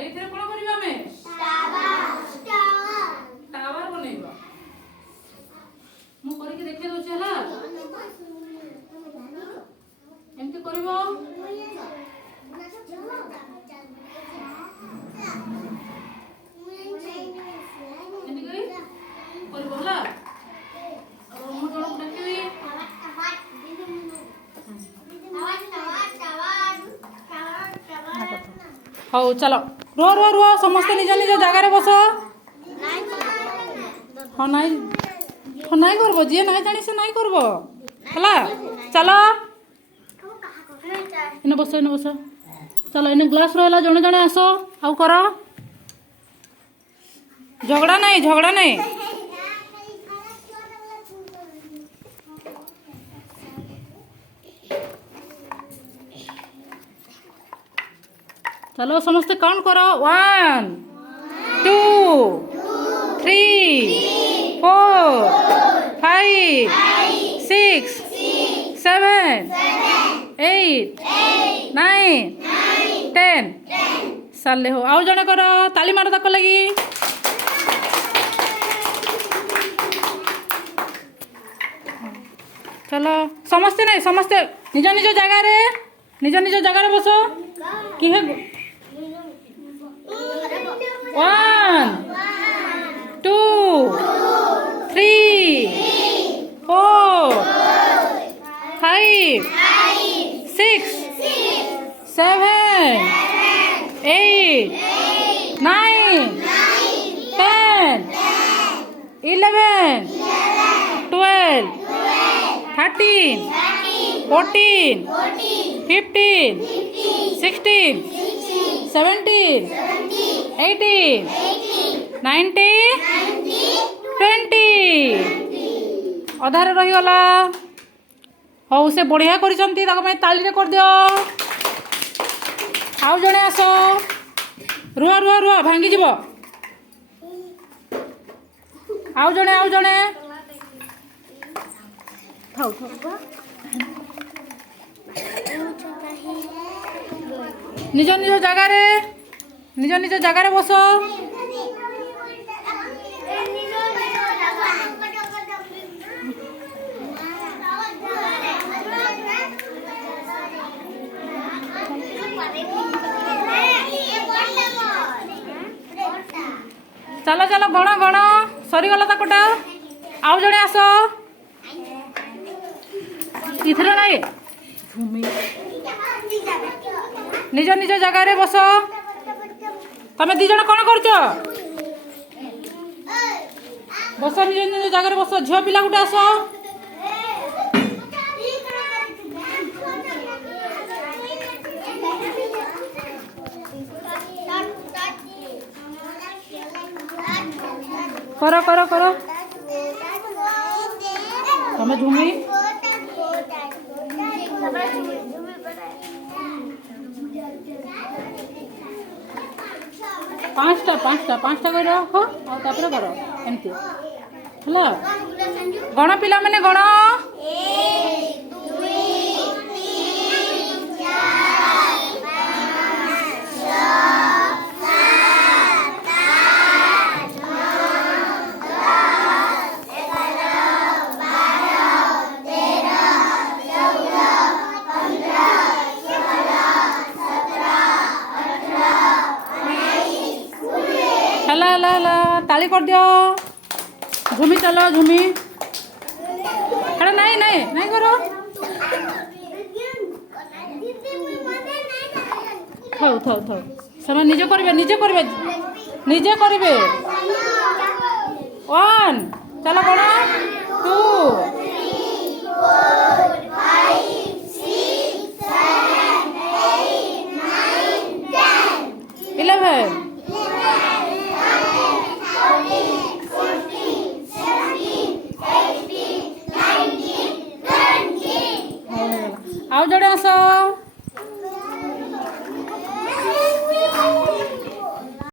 एथिरे कोन करिबा हमें टावर बनेबा मु करि के देखे दो चला एमती करिबो एमती करिबो होला मु जण डाकिबी हौ चलो रुह रुह रुह समस्त निज निज जगार बस हाँ नाई करब जी नाई जानी से नाई करब है चलो इन बस चलो इन ग्लास रहा जड़े जड़े आस आउ कर झगड़ा नहीं चलो समस्ते काउंट करो 1 2 3 4 5 6 7 8 9 10 साले हो आउ जने करो ताली मारो तक लगी चलो समस्ते नहीं समस्ते निज निज जगार बस कि 1 2 3 4 5 6 7 8 9 10 11 12 13 14 15 16 17 18 19 20 अधारे रहीगला हौ से बढ़िया करिसंती ताली रे कर दियो आउ जणे आस रुह रुह रुह भांगी जीव आउ जणे थाउ निज निज जगार बस चलो चलो गण सरीगला ताकटा आउ जड़े आस इथर नाई निज निज जगार बस तमें दी जण कौन कर बस निज निज जगार बस झील पिला गोटे आस कर कर कर तमें झूमी पांचटा कर कर एमती हेलो गण पिला मैंने गण हला ताली कर दियो झूमी चलो झूमी अरे नहीं करो थाउ समय निजे करबे 1 चलो कौन 2 11 आउ जड़े आस